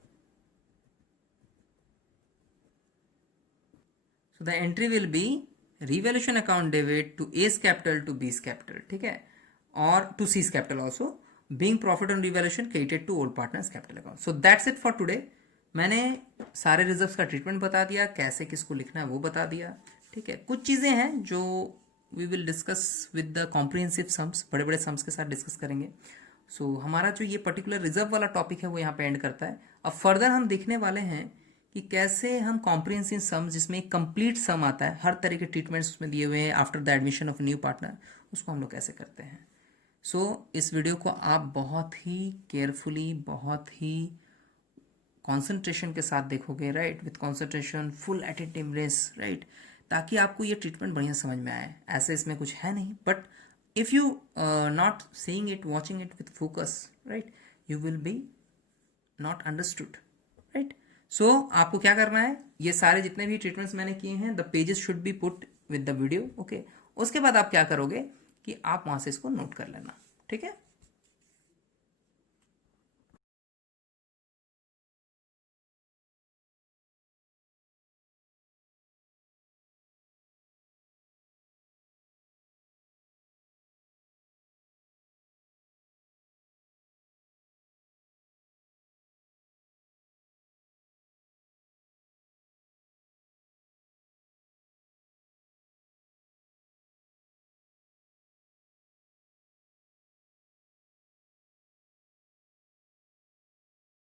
So the entry will be revaluation account debit to A's capital to B's capital, ठीक है, or to C's capital also, being profit on revaluation credited to old partners capital account. So that's it for today. मैंने सारे reserves का treatment बता दिया, कैसे किसको लिखना है वो बता दिया, ठीक है। कुछ चीज़ें हैं जो we will discuss with the comprehensive sums, बड़े बड़े सम्स के साथ डिस्कस करेंगे। सो हमारा जो ये पर्टिकुलर रिजर्व वाला टॉपिक है वो यहाँ पे एंड करता है। अब फर्दर हम देखने वाले हैं कि कैसे हम कॉम्प्रिहेंसिव सम्स, जिसमें एक कंप्लीट सम आता है, हर तरह के ट्रीटमेंट्स उसमें दिए हुए हैं after the admission of new partner, उसको हम लोग कैसे करते हैं। सो इस वीडियो को आप बहुत ही केयरफुली, बहुत ही कॉन्सेंट्रेशन के साथ देखोगे, right, with concentration, full attentiveness, right, ताकि आपको ये ट्रीटमेंट बढ़िया समझ में आए। ऐसे इसमें कुछ है नहीं, but if you not seeing it, watching it with focus, right, you will be not understood, right. So आपको क्या करना है, ये सारे जितने भी ट्रीटमेंट्स मैंने किए हैं, the pages should be put with the video, okay. उसके बाद आप क्या करोगे कि आप वहाँ से इसको नोट कर लेना, ठीक है।